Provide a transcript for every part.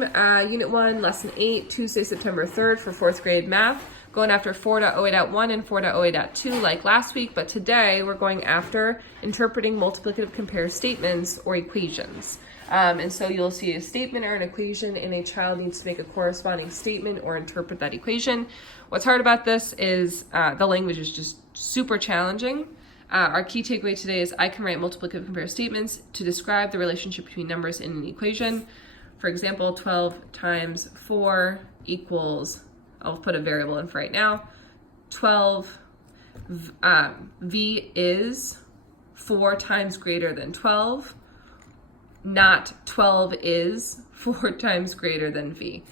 same Unit 1, Lesson 8, Tuesday, September 3rd for 4th grade math. Going after 4.08.1 and 4.08.2 like last week, but today we're going after interpreting multiplicative compare statements or equations. And so you'll see a statement or an equation, and a child needs to make a corresponding statement or interpret that equation. What's hard about this is the language is just super challenging. Our key takeaway today is I can write multiplicative compare statements to describe the relationship between numbers in an equation. For example, 12 times 4 equals, I'll put a variable in for right now, 12, v is 4 times greater than 12, not 12 is 4 times greater than v,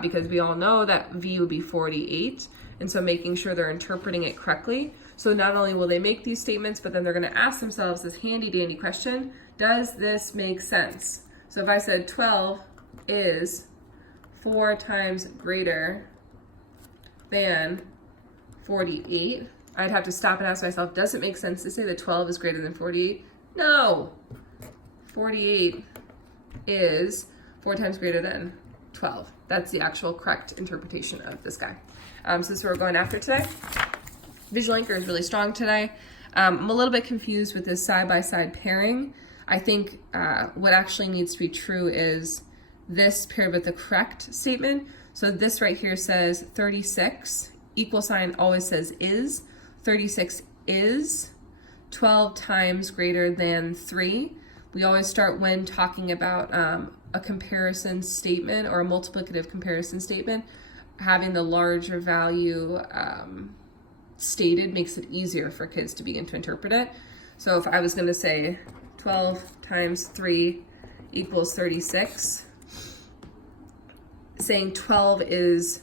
because we all know that v would be 48, and so making sure they're interpreting it correctly. So not only will they make these statements, but then they're going to ask themselves this handy dandy question: does this make sense? So if I said 12 is 4 times greater than 48, I'd have to stop and ask myself, does it make sense to say that 12 is greater than 48? No. 48 is 4 times greater than 12. That's the actual correct interpretation of this guy. So this is what we're going after today. Visual anchor is really strong today. I'm a little bit confused with this side-by-side pairing. I think what actually needs to be true is this paired with the correct statement. So this right here says 36, equal sign always says is, 36 is 12 times greater than 3. We always start when talking about a comparison statement or a multiplicative comparison statement, having the larger value stated makes it easier for kids to begin to interpret it. So if I was going to say 12 times 3 equals 36, saying 12 is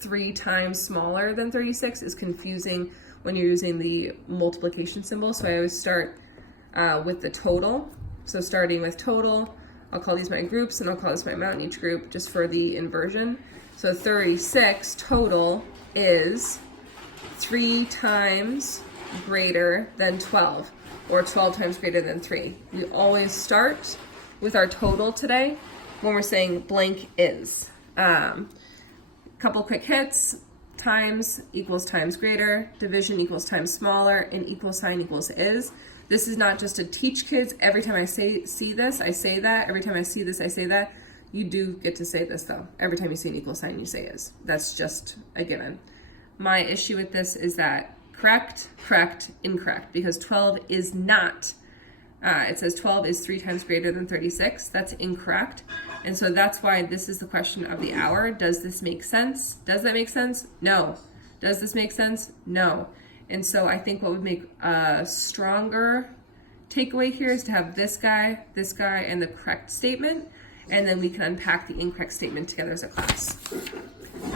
3 times smaller than 36 is confusing when you're using the multiplication symbol. So I always start with the total. So starting with total, I'll call these my groups, and I'll call this my amount in each group just for the inversion. So 36 total is 3 times greater than 12, or 12 times greater than 3. We always start with our total today when we're saying blank is. Couple quick hits: times equals times greater, division equals times smaller, and equal sign equals is. This is not just to teach kids. Every time I see this, I say that. Every time I see this, I say that. You do get to say this though. Every time you see an equal sign, you say is. That's just a given. My issue with this is that correct, correct, incorrect, because 12 is not, it says 12 is 3 times greater than 36. That's incorrect. And so that's why this is the question of the hour. Does this make sense? Does that make sense? No. Does this make sense? No. And so I think what would make a stronger takeaway here is to have this guy, and the correct statement, and then we can unpack the incorrect statement together as a class.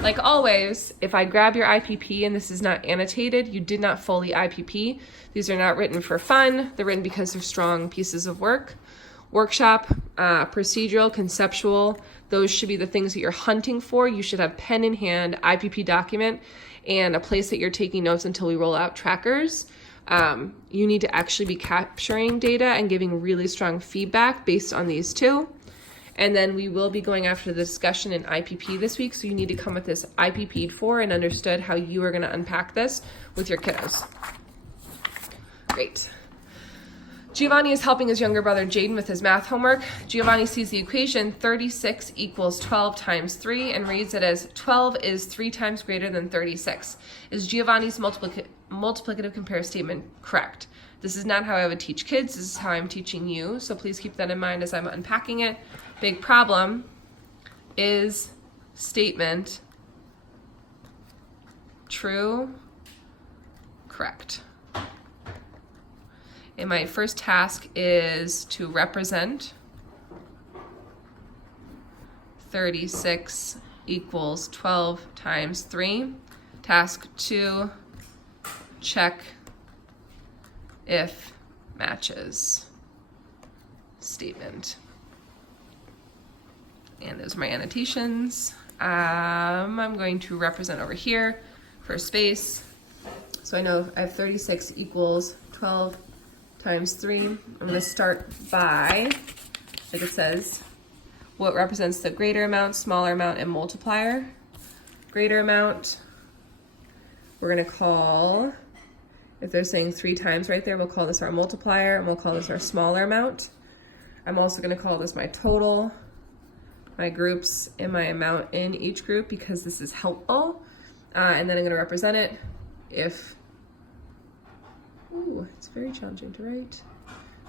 Like always, if I grab your IPP and this is not annotated, you did not fully IPP. These are not written for fun. They're written because they're strong pieces of work. Workshop, procedural, conceptual, those should be the things that you're hunting for. You should have pen in hand, IPP document, and a place that you're taking notes until we roll out trackers. You need to actually be capturing data and giving really strong feedback based on these two. And then we will be going after the discussion in IPP this week, so you need to come with this IPP'd for and understood how you are going to unpack this with your kiddos. Great. Giovanni is helping his younger brother Jaden with his math homework. Giovanni sees the equation 36 equals 12 times 3 and reads it as 12 is 3 times greater than 36. Is Giovanni's multiplicative compare statement correct? This is not how I would teach kids. This is how I'm teaching you. So please keep that in mind as I'm unpacking it. Big problem is statement true, correct. And my first task is to represent 36 equals 12 times 3. Task 2, check if matches statement. And those are my annotations. I'm going to represent over here for space. So I know I have 36 equals 12 times 3. I'm going to start by, like it says, what represents the greater amount, smaller amount, and multiplier. Greater amount, we're gonna call, if they're saying 3 times right there, we'll call this our multiplier, and we'll call this our smaller amount. I'm also gonna call this my total, my groups, and my amount in each group because this is helpful. And then I'm gonna represent it if, ooh, it's very challenging to write.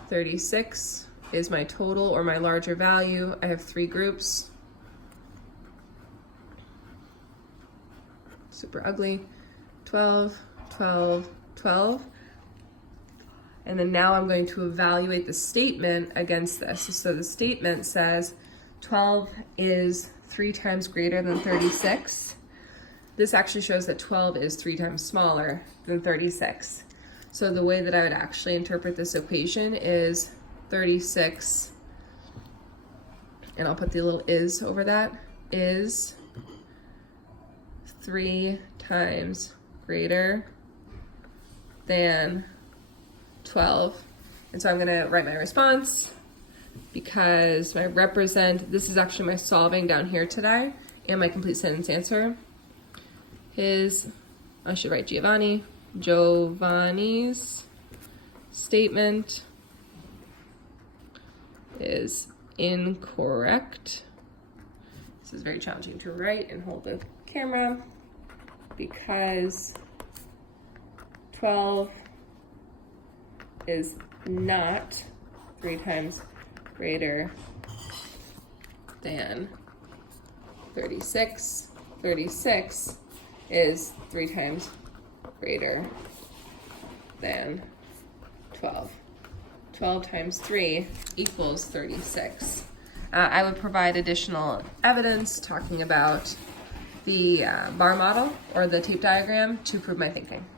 36 is my total or my larger value. I have 3 groups. Super ugly. 12, 12, 12. And then now I'm going to evaluate the statement against this. So the statement says 12 is 3 times greater than 36. This actually shows that 12 is 3 times smaller than 36. So the way that I would actually interpret this equation is 36, and I'll put the little is over that, is 3 times greater than 12. And so I'm gonna write my response because my represent, this is actually my solving down here today, and my complete sentence answer. I should write Giovanni's statement is incorrect. This is very challenging to write and hold the camera because 12 is not 3 times greater than 36. 36 is 3 times greater than 12. 12 times 3 equals 36. I would provide additional evidence talking about the bar model or the tape diagram to prove my thinking.